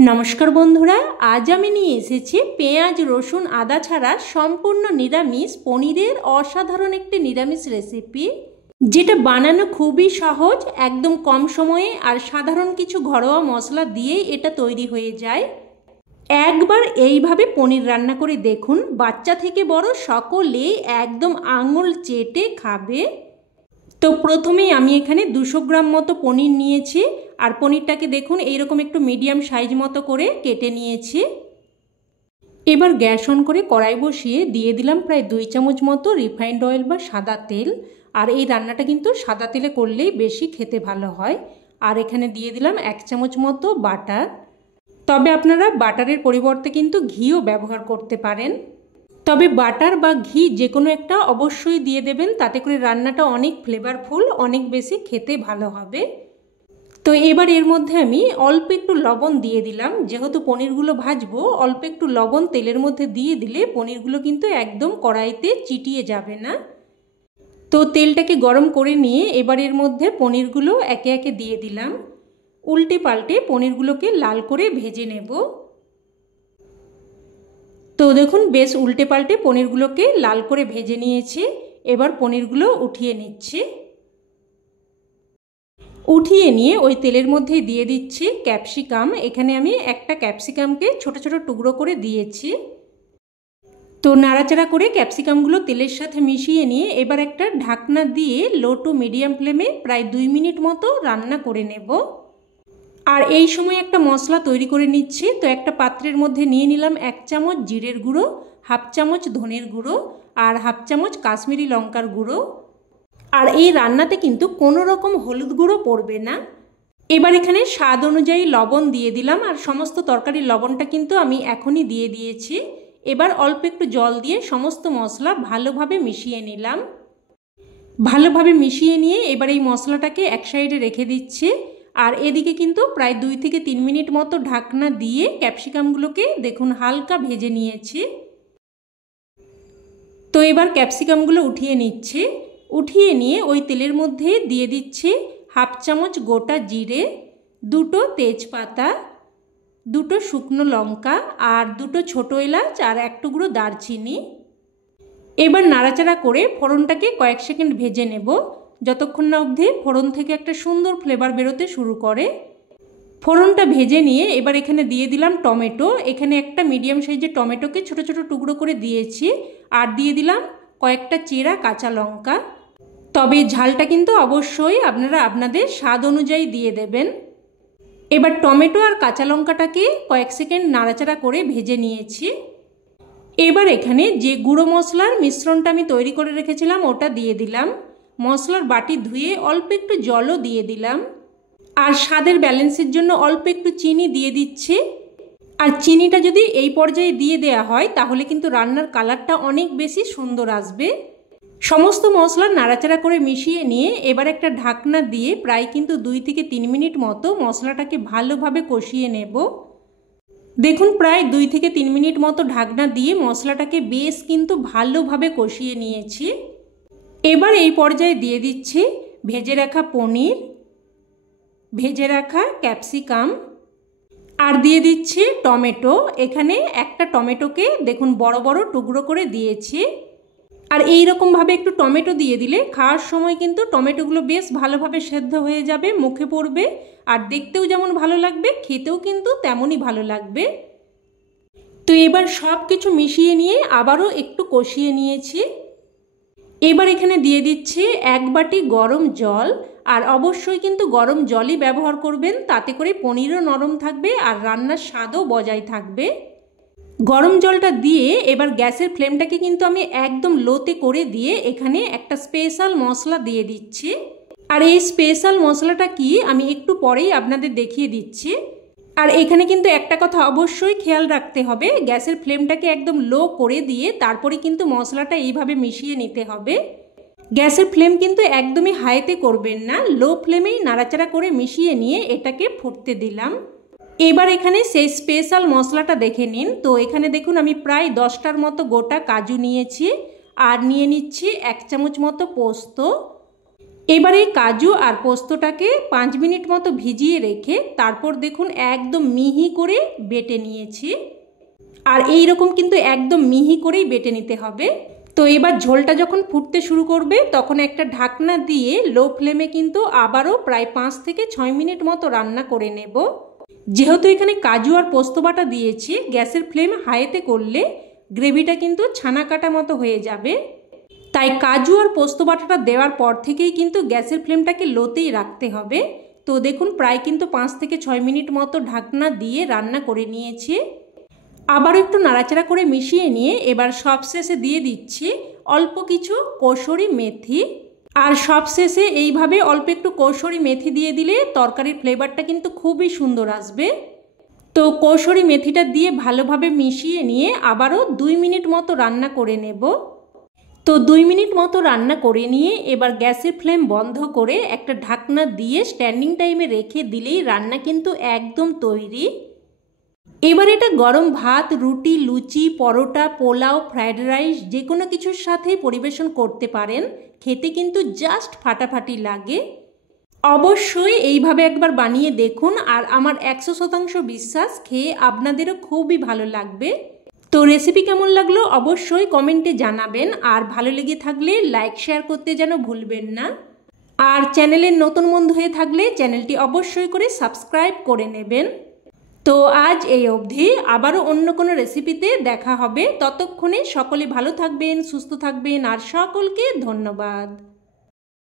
नमस्कार बंधुरा आज आमी निये एसेछि पेঁয়াজ रसुन आदा छाड़ा सम्पूर्ण निरामिष पनीरेर असाधारण एकटी निरामिष रेसिपि जेटा बानानो खूबই सहज एकदम कम समये और साधारण किछु घरोया मशला दिए एटा तैरी हये जाय। एकबार এইভাবে पनीर रान्ना करे देखुन बाच्चा थेके बड़ो सकलेই एकदम आंगुल चेटे खाबे। तो प्रथमेই आमी एखाने 200 ग्राम मतो पनीर निয়েছি और पनीरटाके देखुन एरकम एकटु मीडियम साइज मतो करे केटे निয়েছি। एबार ग्यास अन करे कड़ाई बसिए दिए दिलाम प्राय 2 चामच मतो रिफाइंड अয়েল बा सादा तेल और এই রান্নাটা কিন্তু সাদা তেলে করলেই বেশি খেতে ভালো হয়। আর এখানে দিয়ে দিলাম 1 চামচ মতো বাটার, তবে আপনারা বাটারের পরিবর্তে কিন্তু ঘিও ব্যবহার করতে পারেন। তবে বাটার বা ঘি যে কোনো একটা অবশ্যই দিয়ে দেবেন, তাতে করে রান্নাটা অনেক ফ্লেভারফুল অনেক বেশি খেতে ভালো হবে। তো এবার এর মধ্যে আমি অল্প একটু লবণ দিয়ে দিলাম, যেহেতু পনিরগুলো ভাজবো অল্প একটু লবণ তেলের মধ্যে দিয়ে দিলে পনিরগুলো কিন্তু একদম কড়াইতে চিটিয়ে যাবে না। তো তেলটাকে গরম করে নিয়ে এবার এর মধ্যে পনিরগুলো একে একে দিয়ে দিলাম, উল্টে পাল্টে পনিরগুলোকে লাল করে ভেজে নেব। তো দেখুন বেশ উল্টে পাল্টে পনিরগুলোকে লাল করে ভেজে নিয়েছি। এবার পনিরগুলো উঠিয়ে নিচ্ছি। উঠিয়ে নিয়ে ওই তেলের মধ্যে দিয়ে দিচ্ছি ক্যাপসিকাম। এখানে আমি একটা ক্যাপসিকামকে ছোট ছোট টুকরো করে দিয়েছি। তো নাড়াচাড়া করে ক্যাপসিকামগুলো তেলের সাথে মিশিয়ে নিয়ে এবার একটা ঢাকনা দিয়ে লো টু মিডিয়াম ফ্লেমে প্রায় 2 মিনিট মতো রান্না করে নেব। আর এই সময় একটা মশলা তৈরি করে নিচ্ছি। তো একটা পাত্রের মধ্যে নিয়ে নিলাম 1 চামচ জিরের গুঁড়ো, হাফ চামচ ধনের গুঁড়ো আর হাফ চামচ কাশ্মীরি লঙ্কার গুঁড়ো। আর এই রান্নাতে কিন্তু কোনো রকম হলুদ গুঁড়ো পড়বে না। এবার এখানে স্বাদ অনুযায়ী লবণ দিয়ে দিলাম, আর সমস্ত তরকারির লবণটা কিন্তু আমি এখনই দিয়ে দিয়েছি। এবার অল্প একটু জল দিয়ে সমস্ত মশলা ভালোভাবে মিশিয়ে নিলাম। ভালোভাবে মিশিয়ে নিয়ে এবার এই মশলাটাকে এক সাইডে রেখে দিচ্ছি। আর এদিকে কিন্তু প্রায় 2 থেকে 3 মিনিট মতো ঢাকনা দিয়ে ক্যাপসিকামগুলোকে দেখুন হালকা ভেজে নিয়েছি। তো এবার ক্যাপসিকামগুলো উঠিয়ে নিচ্ছি। উঠিয়ে নিয়ে ওই তেলের মধ্যে দিয়ে দিচ্ছি হাফ চামচ গোটা জিরে, 2টো তেজপাতা, 2টো শুকনো লঙ্কা আর 2টো ছোটো এলাচ আর 1 টুকরো দারচিনি। এবার নাড়াচাড়া করে ফোড়নটাকে কয়েক সেকেন্ড ভেজে নেব, যতক্ষণ না অবধি ফোড়ন থেকে একটা সুন্দর ফ্লেভার বেরোতে শুরু করে। ফোড়নটা ভেজে নিয়ে এবার এখানে দিয়ে দিলাম টমেটো। এখানে একটা মিডিয়াম সাইজের টমেটোকে ছোট ছোট টুকরো করে দিয়েছি। আর দিয়ে দিলাম কয়েকটা চেরা কাঁচা লঙ্কা। তবে ঝালটা কিন্তু অবশ্যই আপনারা আপনাদের স্বাদ অনুযায়ী দিয়ে দেবেন। এবার টমেটো আর কাঁচা লঙ্কাটাকে কয়েক সেকেন্ড নাড়াচাড়া করে ভেজে নিয়েছি। এবার এখানে যে গুঁড়ো মশলার মিশ্রণটা আমি তৈরি করে রেখেছিলাম ওটা দিয়ে দিলাম। মশলার বাটি ধুয়ে অল্প একটু জলও দিয়ে দিলাম। আর স্বাদের ব্যালেন্সের জন্য অল্প একটু চিনি দিয়ে দিচ্ছি। আর চিনিটা যদি এই পর্যায়ে দিয়ে দেওয়া হয় তাহলে কিন্তু রান্নার কালারটা অনেক বেশি সুন্দর আসবে। সমস্ত মশলা নাড়াচাড়া করে মিশিয়ে নিয়ে এবার একটা ঢাকনা দিয়ে প্রায় কিন্তু 2 থেকে 3 মিনিট মতো মশলাটাকে ভালোভাবে কষিয়ে নেব। দেখুন প্রায় 2 থেকে 3 মিনিট মতো ঢাকনা দিয়ে মশলাটাকে বেশ কিন্তু ভালোভাবে কষিয়ে নিয়েছি। এবার এই পর্যায়ে দিয়ে দিচ্ছি ভেজে রাখা পনির, ভেজে রাখা ক্যাপসিকাম আর দিয়ে দিচ্ছি টমেটো। এখানে একটা টমেটোকে দেখুন বড় বড় টুকরো করে দিয়েছি। আর এই রকমভাবে একটু টমেটো দিয়ে দিলে খাওয়ার সময় কিন্তু টমেটোগুলো বেশ ভালোভাবে সেদ্ধ হয়ে যাবে, মুখে পড়বে আর দেখতেও যেমন ভালো লাগবে খেতেও কিন্তু তেমনই ভালো লাগবে। তো এবার সব কিছু মিশিয়ে নিয়ে আবারও একটু কষিয়ে নিয়েছি। এবার এখানে দিয়ে দিচ্ছি 1 বাটি গরম জল। আর অবশ্যই কিন্তু গরম জলই ব্যবহার করবেন, তাতে করে পনিরও নরম থাকবে আর রান্নার স্বাদও বজায় থাকবে। গরম জলটা দিয়ে এবার গ্যাসের ফ্লেমটাকে কিন্তু আমি একদম লোতে করে দিয়ে এখানে একটা স্পেশাল মশলা দিয়ে দিচ্ছি। আর এই স্পেশাল মশলাটা কি আমি একটু পরেই আপনাদের দেখিয়ে দিচ্ছি। আর এখানে কিন্তু একটা কথা অবশ্যই খেয়াল রাখতে হবে, গ্যাসের ফ্লেমটাকে একদম লো করে দিয়ে তারপরে কিন্তু মশলাটা এইভাবে মিশিয়ে নিতে হবে। গ্যাসের ফ্লেম কিন্তু একদমই হাইতে করবেন না, লো ফ্লেমেই নাড়াচাড়া করে মিশিয়ে নিয়ে এটাকে ফুটতে দিলাম। এবার এখানে সেই স্পেশাল মশলাটা দেখে নিন। তো এখানে দেখুন আমি প্রায় 10টার মতো গোটা কাজু নিয়েছি আর নিয়ে নিচ্ছি 1 চামচ মতো পোস্ত। এবারে কাজু আর পোস্তটাকে 5 মিনিট মতো ভিজিয়ে রেখে তারপর দেখুন একদম মিহি করে বেটে নিয়েছি। আর এই রকম কিন্তু একদম মিহি করেই বেটে নিতে হবে। তো এবার ঝোলটা যখন ফুটতে শুরু করবে তখন একটা ঢাকনা দিয়ে লো ফ্লেমে কিন্তু আবারও প্রায় 5 থেকে 6 মিনিট মতো রান্না করে নেব। যেহেতু এখানে কাজু আর পোস্ত বাটা দিয়েছি, গ্যাসের ফ্লেম হাইতে করলে গ্রেভিটা কিন্তু ছানা কাটা মতো হয়ে যাবে। তাই কাজু আর পোস্ত বাটাটা দেওয়ার পর থেকেই কিন্তু গ্যাসের ফ্লেমটাকে লোতেই রাখতে হবে। তো দেখুন প্রায় কিন্তু 5 থেকে 6 মিনিট মতো ঢাকনা দিয়ে রান্না করে নিয়েছি। আবারও একটু নাড়াচাড়া করে মিশিয়ে নিয়ে এবার সবশেষে দিয়ে দিচ্ছি অল্প কিছু কসুরি মেথি। আর সবশেষে এইভাবে অল্প একটু কসুরি মেথি দিয়ে দিলে তরকারির ফ্লেভারটা কিন্তু খুবই সুন্দর আসবে। তো কসুরি মেথিটা দিয়ে ভালোভাবে মিশিয়ে নিয়ে আবারও 2 মিনিট মতো রান্না করে নেব। তো 2 মিনিট মতো রান্না করে নিয়ে এবার গ্যাসের ফ্লেম বন্ধ করে একটা ঢাকনা দিয়ে স্ট্যান্ডিং টাইমে রেখে দিলেই রান্না কিন্তু একদম তৈরি। এবার এটা গরম ভাত, রুটি, লুচি, পরোটা, পোলাও, ফ্রাইড রাইস যে কোনো কিছুর সাথে পরিবেশন করতে পারেন। খেতে কিন্তু জাস্ট ফাটাফাটি লাগে। অবশ্যই এইভাবে একবার বানিয়ে দেখুন, আর আমার 100% বিশ্বাস খেয়ে আপনাদেরও খুবই ভালো লাগবে। তো রেসিপি কেমন লাগলো অবশ্যই কমেন্টে জানাবেন, আর ভালো লেগে থাকলে লাইক শেয়ার করতে যেন ভুলবেন না। আর চ্যানেলের নতুন বন্ধু হয়ে থাকলে চ্যানেলটি অবশ্যই করে সাবস্ক্রাইব করে নেবেন। তো আজ এই অবধি, আবারও অন্য কোনো রেসিপিতে দেখা হবে। ততক্ষণে সকলে ভালো থাকবেন, সুস্থ থাকবেন, আর সকলকে ধন্যবাদ।